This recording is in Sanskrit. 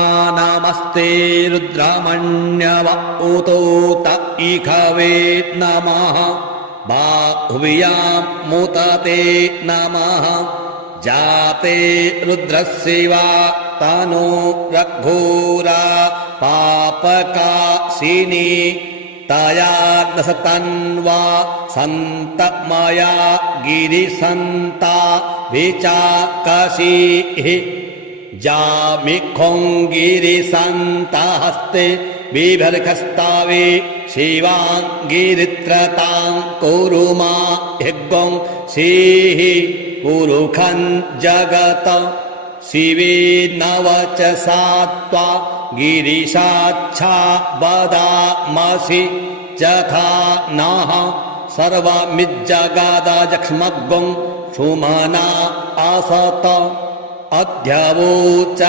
नमस्ते रुद्रमण्यव उतोत इखवे नमः बाहुव्यां मुतते नमः जाते रुद्रस्यैवा तनो रघोरा पापकाशिनी तया दशतन्वा सन्तमया गिरिसन्ता विचाकशीः जामिखोङ्गिरिसन्तहस्ते बिभर्खस्तावे शिवाङ्गिरित्रतां कुरु मा यज्ञं सीः पुरुखं जगत शिवे नवचसा त्वा गिरिशाच्छा वदामसि जथा नः सर्वमिज्जगादजक्ष्मग्गं सुमना असत अध्यवोचदधिवक्ता